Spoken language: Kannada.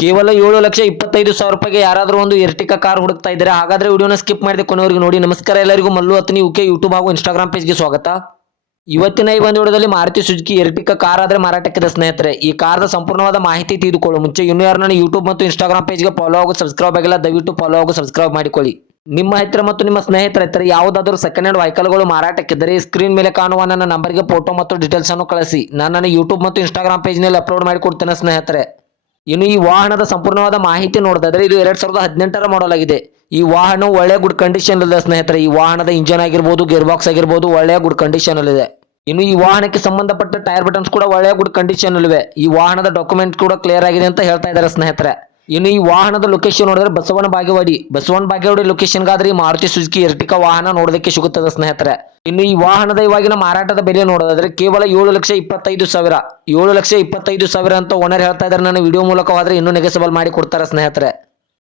ಕೇವಲ 7,25,000 ರೂಪಾಯಿಗೆ ಯಾರಾದರೂ ಒಂದು ಎರ್ಟಿಕಾ ಕಾರ್ ಹುಡುಕ್ತಾ ಇದ್ದಾರೆ? ಹಾಗಾದ್ರೆ ವಿಡಿಯೋನ ಸ್ಕಿಪ್ ಮಾಡಿದೆ ಕೊನೆವರೆಗೂ ನೋಡಿ. ನಮಸ್ಕಾರ ಎಲ್ಲರಿಗೂ, ಮಲ್ಲು ಅತ್ನಿ ಯುಕೆ ಯೂಟ್ಯೂಬ್ ಹಾಗೂ ಇನ್ಸ್ಟಾಗ್ರಾಮ್ ಪೇಜ್ಗೆ ಸ್ವಾಗತ. ಇವತ್ತಿನ ಈ ಒಂದು ವಿಡಿಯೋದಲ್ಲಿ ಮಾರುತಿ ಸುಜುಕಿ ಎರ್ಟಿಕಾ ಕಾರ್ ಆದ್ರೆ ಮಾರಾಟಕ್ಕಿದೆ ಸ್ನೇಹಿತರೆ. ಈ ಕಾರ್ದ ಸಂಪೂರ್ಣವಾದ ಮಾಹಿತಿ ತಿಳಿದುಕೊಳ್ಳೋ ಮುಂಚೆ ಇನ್ನೂ ಯಾರು ನನ್ನ ಯೂಟ್ಯೂಬ್ ಮತ್ತು ಇನ್ಸ್ಟಾಗ್ರಾಮ್ ಪೇಜ್ಗೆ ಫಾಲೋ ಹಾಗೂ ಸಬ್ಸ್ಕ್ರೈಬ್ ಆಗಿಲ್ಲ, ದಯವಿಟ್ಟು ಫಾಲೋ ಹಾಗೂ ಸಬ್ಸ್ಕ್ರೈಬ್ ಮಾಡಿಕೊಳ್ಳಿ. ನಿಮ್ಮ ಹತ್ತಿರ ಮತ್ತು ನಿಮ್ಮ ಸ್ನೇಹಿತರ ಹತ್ತಿರ ಯಾವುದಾದರೂ ಸೆಕೆಂಡ್ ಹ್ಯಾಂಡ್ ವೆಹಿಕಲ್ಗಳು ಮಾರಾಟಕ್ಕಿದ್ದರೆ ಸ್ಕ್ರೀನ್ ಮೇಲೆ ಕಾಣುವ ನನ್ನ ನಂಬರ್ಗೆ ಫೋಟೋ ಮತ್ತು ಡೀಟೇಲ್ಸ್ ಅನ್ನು ಕಳಿಸಿ. ನಾನು ನನ್ನ ಯೂಟ್ಯೂಬ್ ಮತ್ತು ಇನ್ಸ್ಟಾಗ್ರಾಮ್ ಪೇಜ್ನಲ್ಲಿ ಅಪ್ಲೋಡ್ ಮಾಡಿಕೊಡ್ತೇನೆ ಸ್ನೇಹಿತರೆ. ಇನ್ನು ಈ ವಾಹನದ ಸಂಪೂರ್ಣವಾದ ಮಾಹಿತಿ ನೋಡಿದ್ರೆ ಇದು 2018ರ ಮಾಡಲ್ ಆಗಿದೆ. ಈ ವಾಹನ ಒಳ್ಳೆ ಗುಡ್ ಕಂಡೀಷನ್ ಇದೆ ಸ್ನೇಹಿತರೆ. ಈ ವಾಹನದ ಇಂಜನ್ ಆಗಿರ್ಬೋದು, ಗೇರ್ ಬಾಕ್ಸ್ ಆಗಿರ್ಬೋದು ಒಳ್ಳೆಯ ಗುಡ್ ಕಂಡೀಷನ್ ಇದೆ. ಇನ್ನು ಈ ವಾಹನಕ್ಕೆ ಸಂಬಂಧಪಟ್ಟ ಟೈರ್ ಬಟನ್ಸ್ ಕೂಡ ಒಳ್ಳೆಯ ಗುಡ್ ಕಂಡೀಷನ್ ಇವೆ. ಈ ವಾಹನದ ಡಾಕ್ಯುಮೆಂಟ್ ಕೂಡ ಕ್ಲಿಯರ್ ಆಗಿದೆ ಅಂತ ಹೇಳ್ತಾ ಇದ್ದಾರೆ ಸ್ನೇಹಿತರೆ. ಇನ್ನು ಈ ವಾಹನದ ಲೊಕೇಶನ್ ನೋಡಿದ್ರೆ ಬಸವನ ಬಾಗೇವಾಡಿ ಲೊಕೇಶನ್ಗಾದ್ರೆ ಈ ಮಾರುತಿ ಸುಜುಕಿ ಎರ್ಟಿಕಾ ವಾಹನ ನೋಡೋದಕ್ಕೆ ಸಿಗುತ್ತದೆ ಸ್ನೇಹಿತರೆ. ಇನ್ನು ಈ ವಾಹನದ ಇವಾಗಿನ ಮಾರಾಟದ ಬೆಲೆ ನೋಡೋದಾದ್ರೆ ಕೇವಲ 7,25,000 ಅಂತ ಓನರ್ ಹೇಳ್ತಾ ಇದ್ದಾರೆ. ನನ್ನ ವಿಡಿಯೋ ಮೂಲಕವಾದ್ರೆ ಇನ್ನೂ ನೆಗೆಸಬಲ್ ಮಾಡಿ ಕೊಡ್ತಾರೆ ಸ್ನೇಹಿತರೆ.